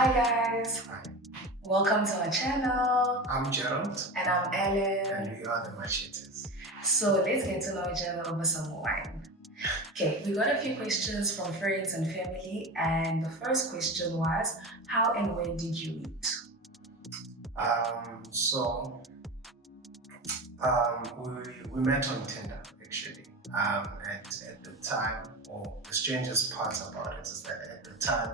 Hi guys, Hi, welcome to our channel. I'm Gerald, And I'm Alyn. and we are the Machetes. So let's get to know each other over some wine. Okay, we got a few questions from friends and family, and the first question was, how and when did you meet? Um, so we met on Tinder actually. At the time, or the strangest part about it is that at the time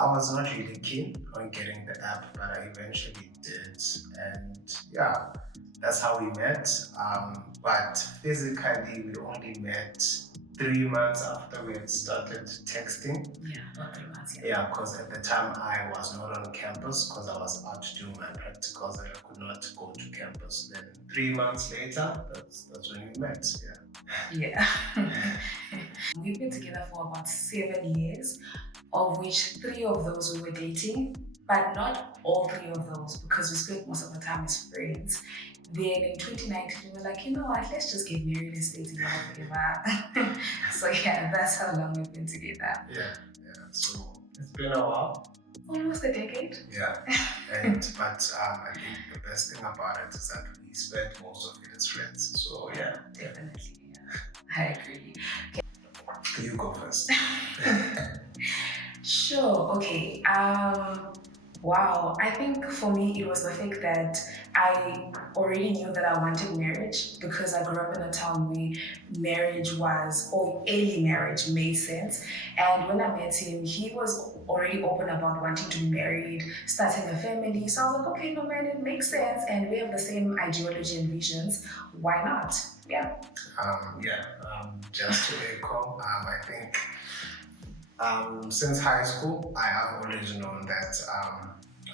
I was not really keen on getting the app, but I eventually did, and yeah, that's how we met. But physically, we only met 3 months after we had started texting. Yeah, about 3 months. Yeah, because at the time I was not on campus because I was out doing my practicals and I could not go to campus. Then 3 months later, that's when we met. Yeah. We've been together for about 7 years, of which 3 of those we were dating, but not all 3 of those because we spent most of the time as friends. Then in 2019, we were like, you know what, let's just get married and stay together forever. So yeah, that's how long we've been together. Yeah. So it's been a while. Almost a decade. Yeah. But I think the best thing about it is that we spent most of it as friends. So yeah. Definitely. Yeah. I agree. You go first. Sure. Okay. Wow. I think for me, it was the fact that I already knew that I wanted marriage because I grew up in a town where marriage was, or early marriage made sense. And when I met him, he was already open about wanting to be married, starting a family. So I was like, okay, no man, it makes sense. And we have the same ideology and visions. Why not? Yeah. Just to echo, I think since high school, I have always known that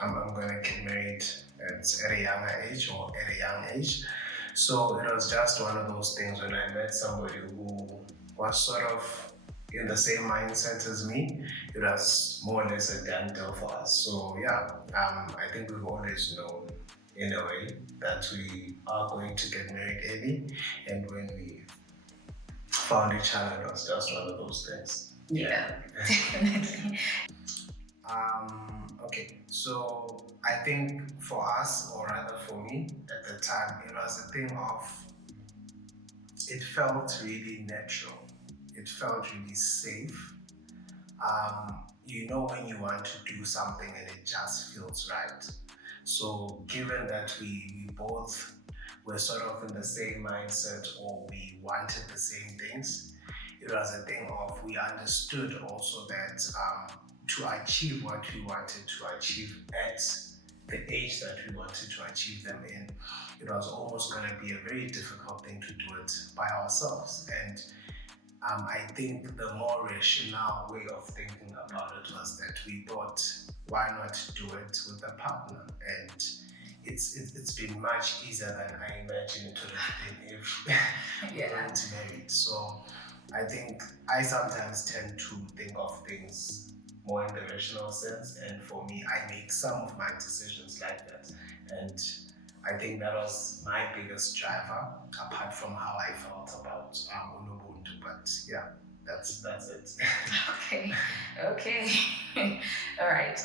I'm going to get married at a younger age or at a young age. So it was just one of those things when I met somebody who was sort of in the same mindset as me. It was more or less a done deal for us. So yeah, I think we've always known in a way that we are going to get married early, and when we found each other, it was just one of those things. Yeah, definitely. Okay, so I think for us, or rather for me, at the time, it was a thing of, it felt really natural. It felt really safe. You know when you want to do something and it just feels right. So given that we both were sort of in the same mindset or we wanted the same things, it was a thing of we understood also that to achieve what we wanted to achieve at the age that we wanted to achieve them in, it was almost going to be a very difficult thing to do it by ourselves. And I think the more rational way of thinking about it was that we thought, why not do it with a partner? And it's been much easier than I imagined it would have been if we weren't married. So I think I sometimes tend to think of things more in the rational sense, and for me, I make some of my decisions like that. And I think that was my biggest driver, apart from how I felt about Ubuntu. But yeah, that's it. Okay. All right.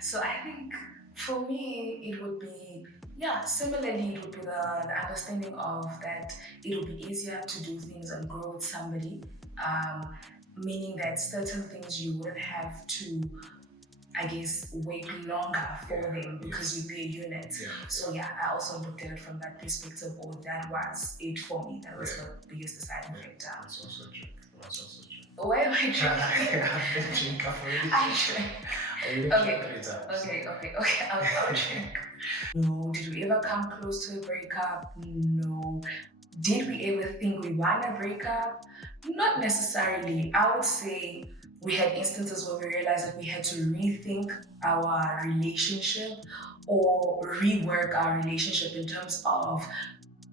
So I think for me, it would be, yeah, similarly, it would be the understanding of that it would be easier to do things and grow with somebody, meaning that certain things you wouldn't have to, I guess, wait longer for them because you'd be a unit. Yeah. So yeah, I also looked at it from that perspective, or that was it for me. That was the biggest deciding factor. That's also true. Why am I drinking? I've been drinking already. I drink. Okay. I'll drink. No. Did we ever come close to a breakup? No. Did we ever think we want a breakup? Not necessarily. I would say we had instances where we realized that we had to rethink our relationship or rework our relationship in terms of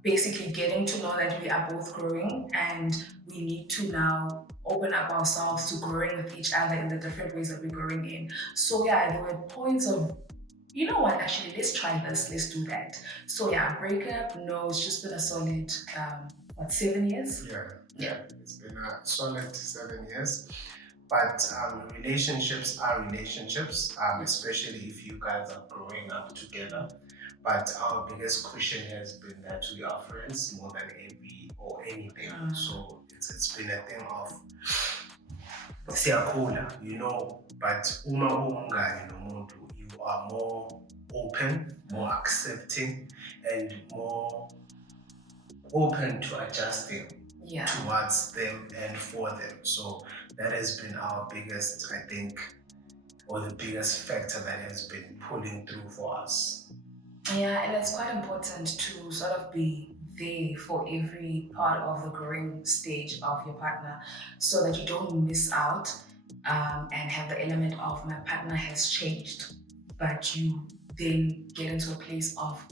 basically getting to know that we are both growing and we need to now open up ourselves to growing with each other in the different ways that we're growing in. So yeah, there were points of, you know what, actually, let's try this, let's do that. So yeah, breakup, no, it's just been a solid, 7 years? Yeah, it's been a solid 7 years. But relationships are relationships, especially if you guys are growing up together. But our biggest cushion has been that we are friends more than anything. So it's been a thing of siyakhula, but uma uwumngani nomuntu, you are more open, more accepting, and more open to adjusting towards them and for them. So that has been our biggest, I think, or the biggest factor that has been pulling through for us. Yeah, and it's quite important to sort of be there for every part of the growing stage of your partner so that you don't miss out and have the element of my partner has changed, but you then get into a place of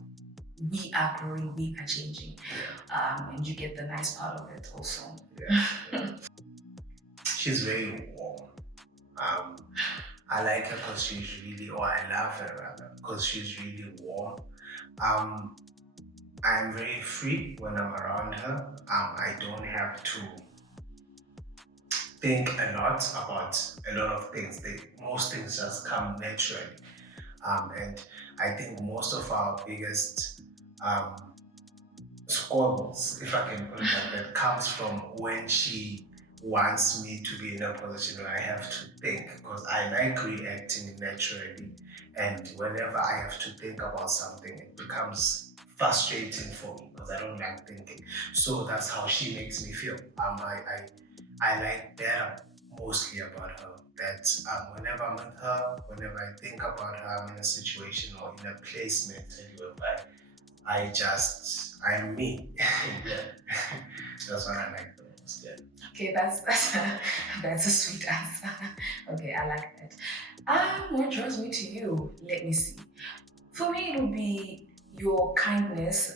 we are growing, we are changing, and you get the nice part of it also. Yeah. She's very warm. I like her because she's really, or I love her rather, because she's really warm. I'm very free when I'm around her. I don't have to think a lot about a lot of things. Most things just come naturally. And I think most of our biggest squabbles, if I can put it like that, comes from when she wants me to be in a position where I have to think, because I like reacting naturally. And whenever I have to think about something, it becomes frustrating for me because I don't like thinking. So that's how she makes me feel. I like that mostly about her. That whenever I'm with her, whenever I think about her, I'm in a situation or in a place mentally whereby I'm me. Yeah. That's what I like the most. Yeah. Okay, that's a sweet answer. Okay, I like that. What draws me to you? Let me see. For me, it would be your kindness,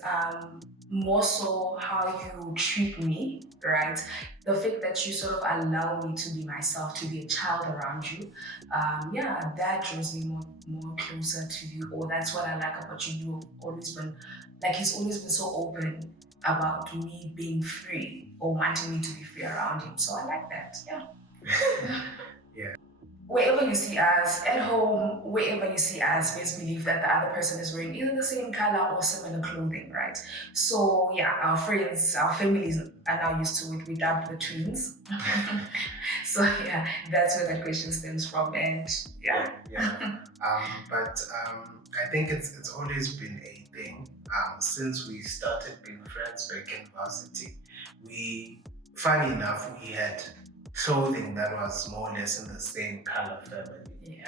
more so how you treat me, right? The fact that you sort of allow me to be myself, to be a child around you. Yeah, that draws me more closer to you, or that's what I like about you. You've always been, like, he's always been so open about me being free or wanting me to be free around him. So I like that. Yeah. Yeah. Wherever you see us, at home, wherever you see us, best believe that the other person is wearing either the same color or similar clothing, right? So yeah, our friends, our families are now used to it. We dubbed the twins. So yeah, that's where that question stems from. And yeah. But I think it's always been a thing. Since we started being friends back in varsity, funny enough, we had clothing that was more or less in the same color family. Yeah.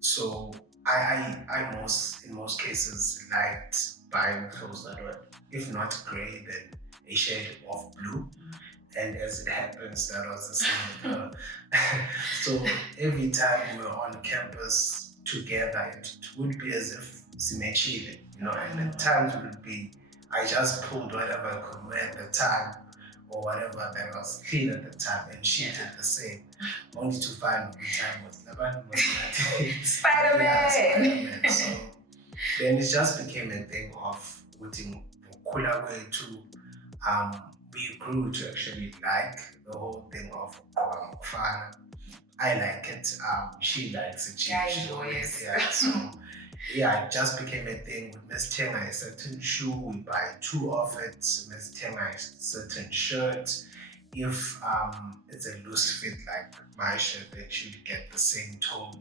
So in most cases liked buying clothes that were, if not gray, then a shade of blue. And as it happens, that was the same with her. So every time we were on campus together, it would be as if simechile, and at times it would be, I just pulled whatever I could wear at the time, or whatever that was clean at the time, and she did the same, only to find the time was Spider-Man! Yeah, Spider-Man. So then it just became a thing of putting Kula way to we grew to actually like the whole thing of fun. I like it. She likes it. I enjoy it. Yeah. So yeah, it just became a thing. With Miss Tenga, a certain shoe, we buy two of it. Miss Tenga, a certain shirt. If it's a loose fit like my shirt, then she'll get the same tone,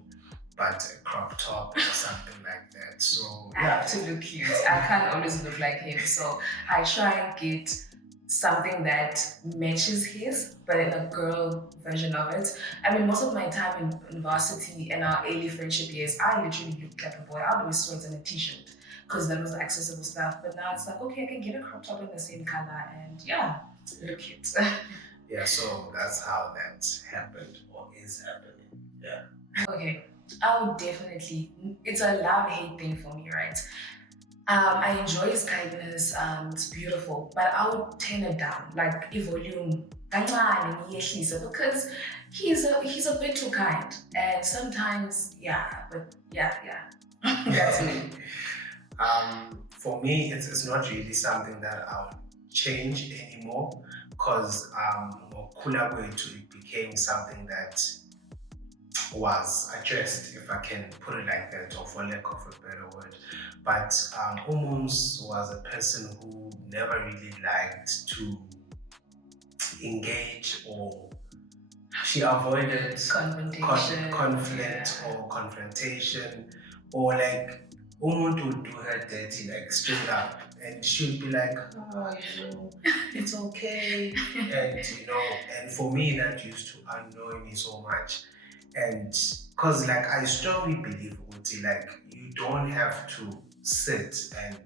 but a crop top or something like that. So I have to look cute. I can't always look like him, so I try and get something that matches his, but in a girl version of it. I mean, most of my time in varsity and our early friendship years, I literally looked like a boy. I would wear sweats and a t-shirt because that was the accessible stuff. But now it's like, okay, I can get a crop top in the same color, and yeah, look cute. Yeah, so that's how that happened or is happening. Yeah. Okay, I would definitely. It's a love-hate thing for me, right? I enjoy his kindness, it's beautiful, but I would turn it down, like volume kancane ngiyehlise, because he's a bit too kind, and sometimes but yeah, that's me. For me, it's not really something that I would change anymore, because ngokukhula kwethu it became something that was addressed, if I can put it like that, or for lack of a better word. But Umums was a person who never really liked to engage, or she avoided conflict or confrontation, or like umuntu would do her dirty, like straight up, and she'd be like, oh, it's okay, and and for me that used to annoy me so much, and because like I strongly believe, Uti, like you don't have to sit and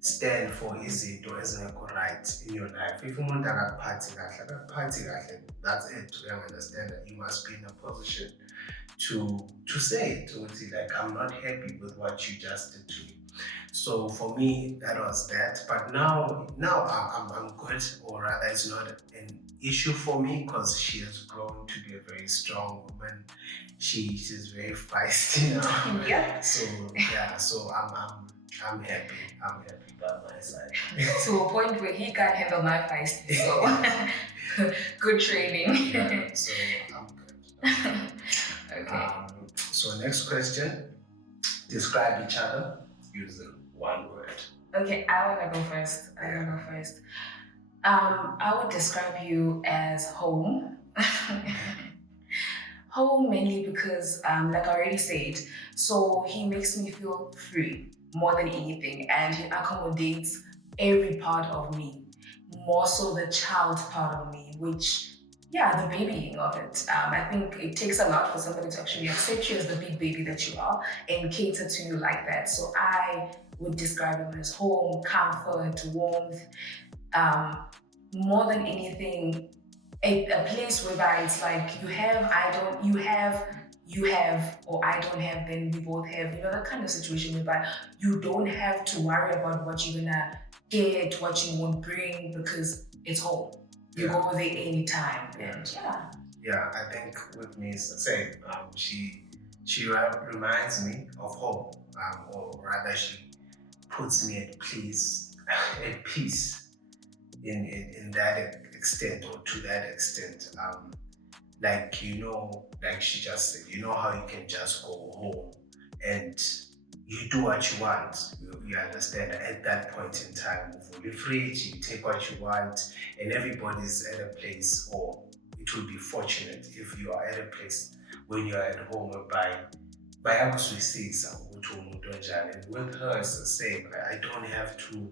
stand for izinto ezingekho right in your life. If umuntu akakuphathi kahle, that's it. You understand that you must be in a position to say it, like I'm not happy with what you just did to me. So for me, that was that. But now I'm good, or rather, it's not an issue for me because she has grown to be a very strong woman. She's very feisty now. Yep. So yeah, so I'm happy. I'm happy by my side. To a point where he can't handle my feisty. So good training. Yeah, so I'm good. Okay. So next question: describe each other using one word. Okay, I wanna go first. I would describe you as home. Home mainly because, like I already said, so he makes me feel free more than anything, and he accommodates every part of me, more so the child part of me, which, yeah, the babying of it. I think it takes a lot for somebody to actually accept you as the big baby that you are and cater to you like that. So I would describe him as home, comfort, warmth, more than anything, a place whereby it's like you have, I don't, you have, or I don't have, then we both have, that kind of situation whereby you don't have to worry about what you're gonna get, what you won't bring, because it's home. You go there anytime. And yeah, I think with me it's the same. She reminds me of home, or rather she puts me at peace, in that extent, or to that extent. Like like she just said, how you can just go home and you do what you want. You understand, at that point in time, you're free, you take what you want, and everybody's at a place, or it would be fortunate if you are at a place when you're at home whereby bayakuzwisisa ukuthi umuntu onjani. And with her it's the same. I don't have to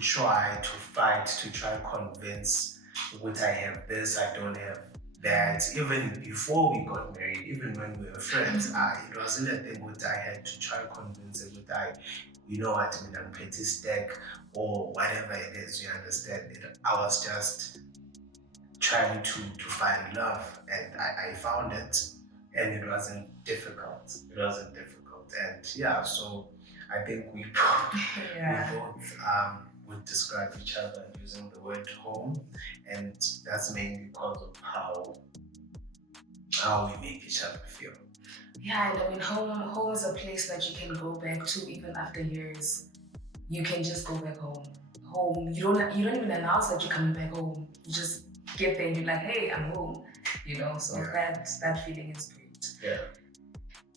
try to fight, to try to convince what I have this, I don't have that. Even before we got married, even when we were friends, it wasn't a thing what I had to try to convince him what what I mean, I'm petty stack or whatever it is, you understand it. I was just trying to find love, and I found it, and it wasn't difficult. And yeah, so I think we both would describe each other using the word home, and that's mainly because of how we make each other feel. Yeah, and I mean, home is a place that you can go back to even after years. You can just go back home. Home, you don't even announce that you're coming back home. You just get there and you're like, hey, I'm home. So that feeling is great. Yeah.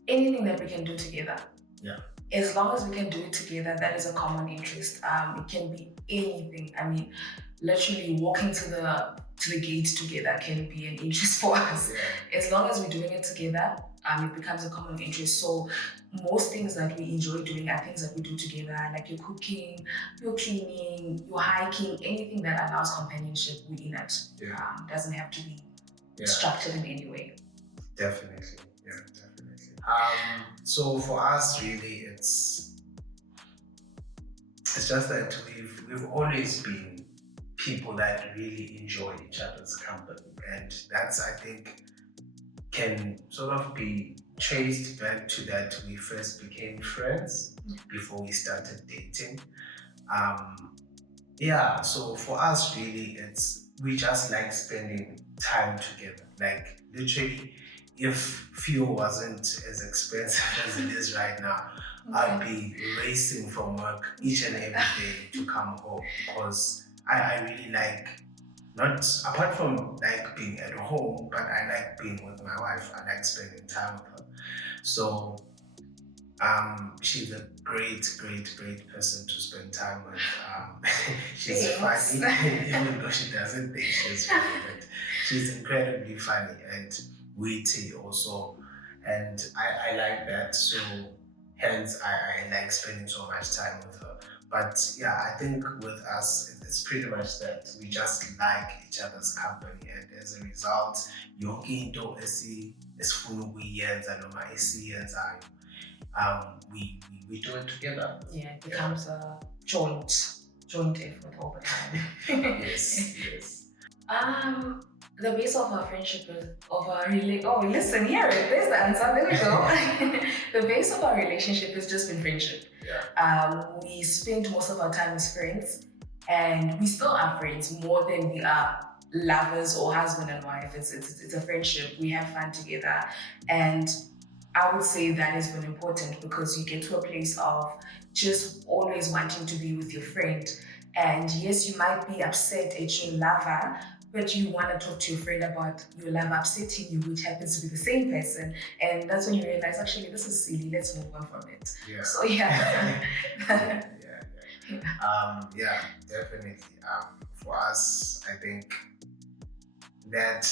Anything that we can do together. Yeah. As long as we can do it together, that is a common interest. It can be anything. I mean, literally walking to the gate together can be an interest for us. Yeah. As long as we're doing it together, it becomes a common interest. So most things that we enjoy doing are things that we do together, like your cooking, your cleaning, your hiking, anything that allows companionship within it. Yeah. Doesn't have to be structured in any way. Definitely. Yeah, definitely. So for us, really, it's just that we've always been people that really enjoy each other's company, and that's, I think, can sort of be traced back to that we first became friends before we started dating. So for us, really, we just like spending time together. Like literally, if fuel wasn't as expensive as it is right now, I'd be racing from work each and every day to come home, because I really like Not apart from like being at home, but I like being with my wife. I like spending time with her. So she's a great person to spend time with. She's Thanks. funny, even though she doesn't think she's funny, but she's incredibly funny and witty also. And I like that. So hence I like spending so much time with her. But yeah, I think with us, it's pretty much that we just like each other's company, and as a result, yonke into esifuna ukuyenza noma esiyenzayo we do it together. Yeah, it becomes a joint effort all the time. Yes. The base of our friendship is of our oh, listen here, there's the answer. There we go. The base of our relationship has just been friendship. We spend most of our time as friends, and we still are friends more than we are lovers or husband and wife. It's a friendship. We have fun together, and I would say that has been important because you get to a place of just always wanting to be with your friend. And yes, you might be upset at your lover, but you want to talk to your friend about your lover upsetting you, which happens to be the same person. And that's when you realize, actually, this is silly. Let's move on from it. Yeah. So yeah. Yeah, definitely. For us, I think that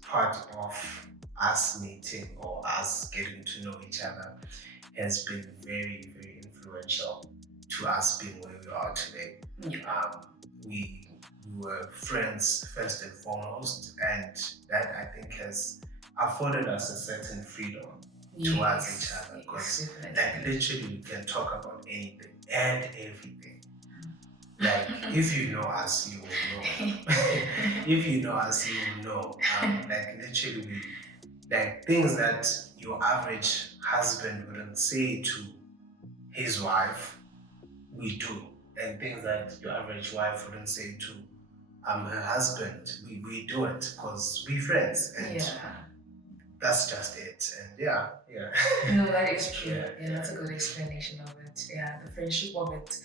part of us meeting or us getting to know each other has been very influential to us being where we are today. We were friends first and foremost, and that I think has afforded us a certain freedom towards each other, because like literally we can talk about anything and everything. Like if you know us, you will know. If you know us, you will know. Like literally, like things that your average husband wouldn't say to his wife, we do, and things that your average wife wouldn't say to her husband, we do it because we're friends, and that's just it. And yeah. No, that is true. Yeah, that's a good explanation of it. Yeah, the friendship of it.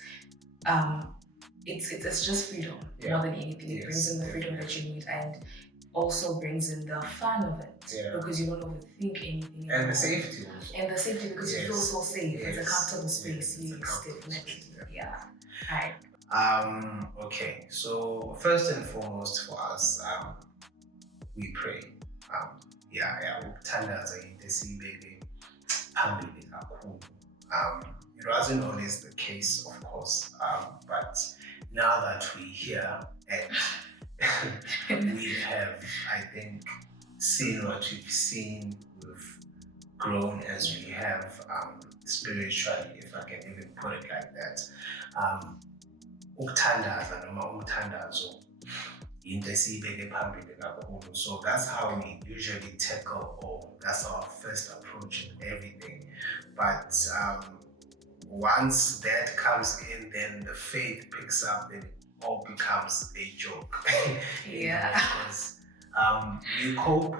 It's just freedom more than anything. It brings in the freedom that you need, and also brings in the fun of it because you don't overthink anything. And the safety also. And the safety because you feel so safe. It's a comfortable space. Yes, definitely. Yeah. All right. Okay. So first and foremost for us, we pray. Ukuthandaza into esiyibeke phambili kakhulu. It wasn't always the case, of course, but now that we're here and we have, I think, seen what we've seen, we've grown as we have spiritually, if I can even put it like that. Ukuthandaza noma umthandazo into esiyibeke phambili kakhulu. So that's how we usually tackle, or that's our first approach in everything. But once that comes in, then the faith picks up, then it all becomes a joke. Because we cope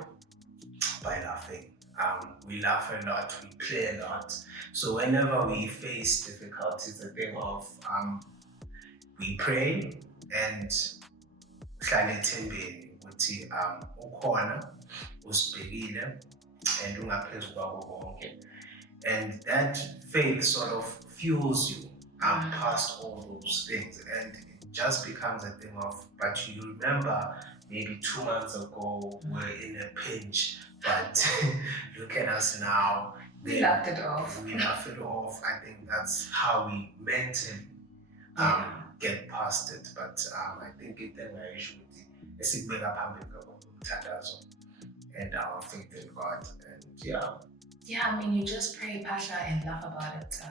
by laughing. We laugh a lot, we play a lot. So whenever we face difficulties, the thing of we pray and hlale ethembeni ukuthi ukhona usibhekile and ungaphezu kwako konke. And that faith sort of fuels you past all those things, and it just becomes a thing of, but you remember maybe 2 months ago we're in a pinch, but look at us now. We laughed it off. I think that's how we mentally get past it. But I think it then marriage with esikubeka phambili kakhulu umthandazo and our faith in God. And yeah, I mean, you just pray, Pasha, and laugh about it.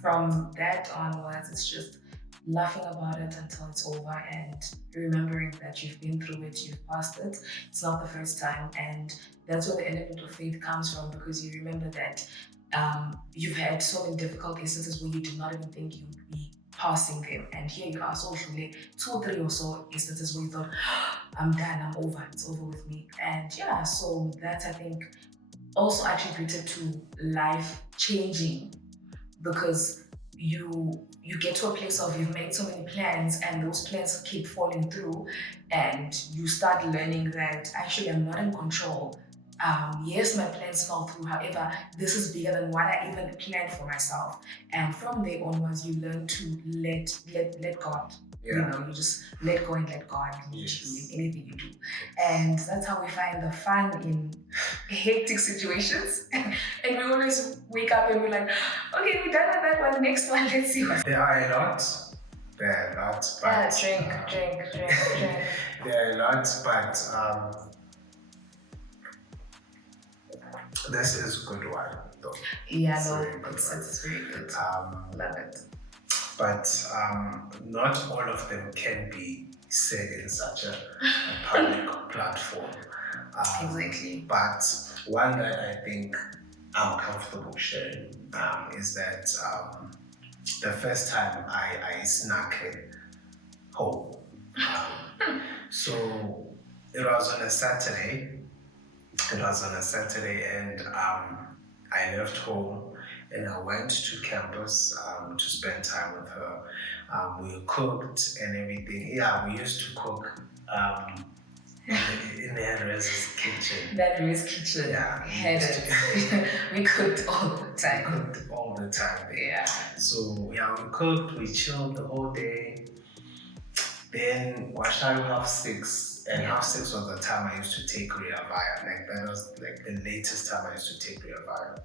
From that onwards, it's just laughing about it until it's over and remembering that you've been through it, you've passed it. It's not the first time, and that's where the element of faith comes from, because you remember that you've had so many difficult instances where you did not even think you'd be passing them, and here you are, so 2 or 3 or so instances where you thought, I'm done, I'm over, it's over with me. And yeah, so that's, I think, also attributed to life changing, because you you get to a place of you've made so many plans and those plans keep falling through, and you start learning that actually I'm not in control. Yes, my plans fell through. However, this is bigger than what I even planned for myself. And from there onwards, you learn to let God. You know, you just let go and let God lead you in anything you do. And that's how we find the fun in hectic situations. And we always wake up and we're like, okay, we're done with that one. Next one, let's see what. There are a lot. There are a lot. But, Drink. there are a lot, but this is a good one, though. Yeah, no, it's very good. Love it. But not all of them can be said in such a public platform. Exactly. But one that I think I'm comfortable sharing is that the first time I snuck in home. So it was on a Saturday. And I left home and I went to campus to spend time with her. We cooked and everything. Yeah, we used to cook in the hairdresser's kitchen. That is kitchen. Yeah, Had it. We cooked all the time. Yeah. So yeah, we cooked, we chilled the whole day. Then Washaru 6:30, and 6:30 was the time I used to take Ria Vaya. Like that was like the latest time I used to take Ria Vaya.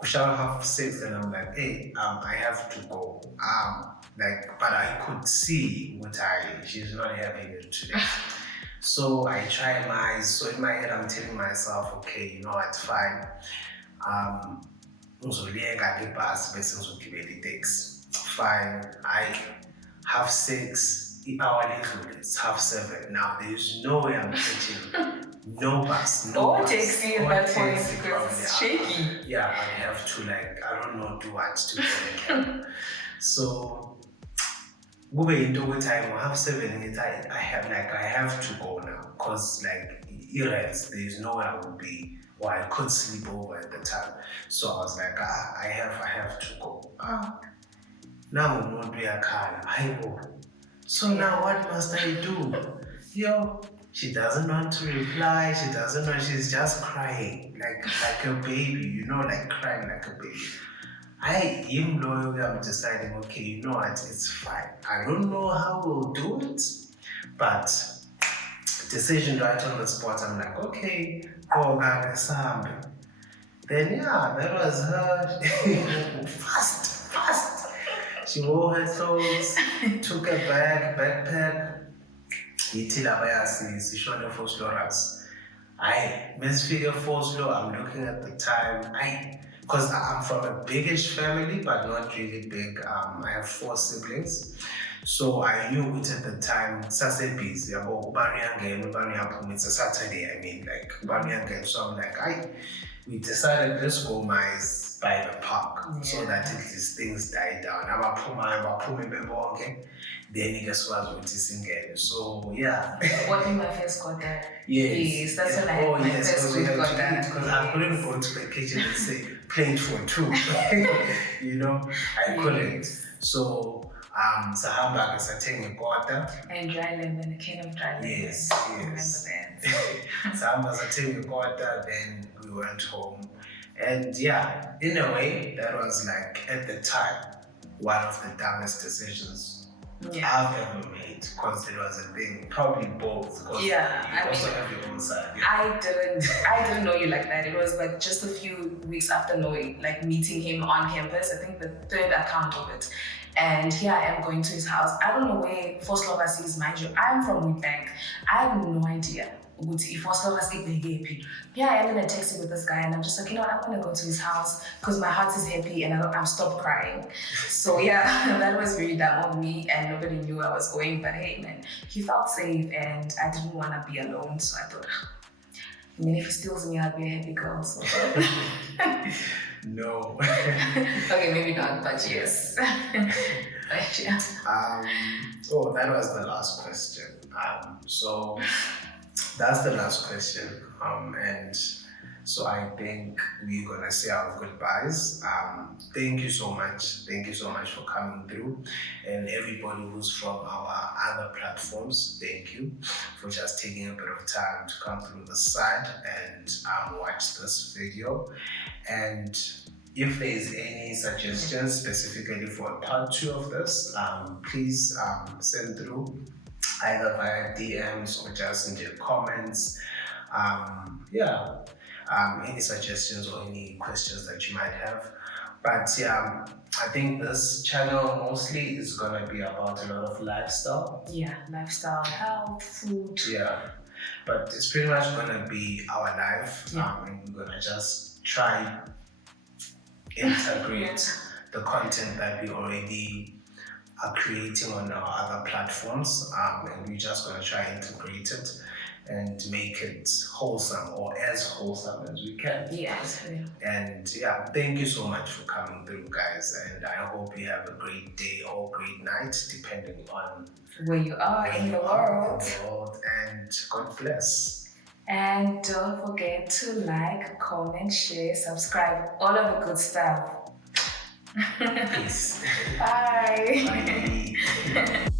Washaru 6:30, and I'm like, hey, I have to go. But I could see she's not having it today. So I try my eyes. So in my head, I'm telling myself, okay, you know what, fine. Fine. I 6:30. It's 7:30. Now there's no way I'm catching no bus, no taxi at that point because it's shaky. Yeah, I have to I don't know, do what to go to camp. So go into the time 7:30. I have to go now because there's no way I would be, or I could sleep over at the time. So I was like, I have to go. Now I'm not doing a car. I go. So now what must I do? She doesn't want to reply. She doesn't know. She's just crying like a baby, crying like a baby. Even though I'm deciding, okay, you know what, it's fine. I don't know how we'll do it, but decision right on the spot, I'm like, okay, go Sam. Then that was her. Fast. She wore her clothes, took a backpack. Sishona Fosloras. Miss Figure Foslo, I'm looking at the time. Because I'm from a biggish family, but not really big. I have 4 siblings. So I knew it at the time, Sase busy. It's a Saturday, So I'm like, we decided let's go by the park so that at least things die down. Then it just was with this again. So yeah. What when my first got that? Yes. That's when I my first food got that. Because I couldn't go to the kitchen and say plate for 2. I couldn't. So Sahamba is a thing water. And dry lemon, a can of dry lemon. Yes. Remember that. Sahamba is a thing water, then we went home. And yeah, in a way, that was at the time, one of the dumbest decisions I've ever made, because it was a thing, probably both. Yeah, you also have your own side. Yeah. I didn't know you like that. It was just a few weeks after meeting him on campus. I think the 3rd account of it. And here I am going to his house. I don't know where First Lovers is, mind you. I'm from Witbank. I have no idea. If First Lovers is yeah, I am in a taxi with this guy, and I'm just like, you know what, I'm gonna go to his house because my heart is happy and I'm stopped crying. So yeah, that was very dumb of me, and nobody knew I was going. But hey, man, he felt safe, and I didn't want to be alone. So I thought, if he steals me, I'll be a happy girl. So. No. Okay, maybe not, but yes. But yeah. That was the last question. So that's the last question. And So I think we're gonna say our goodbyes. Thank you so much. Thank you so much for coming through, and everybody who's from our other platforms. Thank you for just taking a bit of time to come through the site and watch this video. And if there is any suggestions specifically for a part two of this, please send through either via DMs or just in the comments. Yeah, any suggestions or any questions that you might have. But yeah, I think this channel mostly is gonna be about a lot of lifestyle. Yeah, lifestyle, health, food. Yeah, but it's pretty much gonna be our life, Yeah. and we're gonna just try integrate the content that we already are creating on our other platforms, and we're just going to try and integrate it and make it wholesome or as wholesome as we can. Yes. And yeah, thank you so much for coming through, guys, and I hope you have a great day or great night depending on where you are in the world. And God bless. And don't forget to like, comment, share, subscribe, all of the good stuff. Peace. Bye. Bye.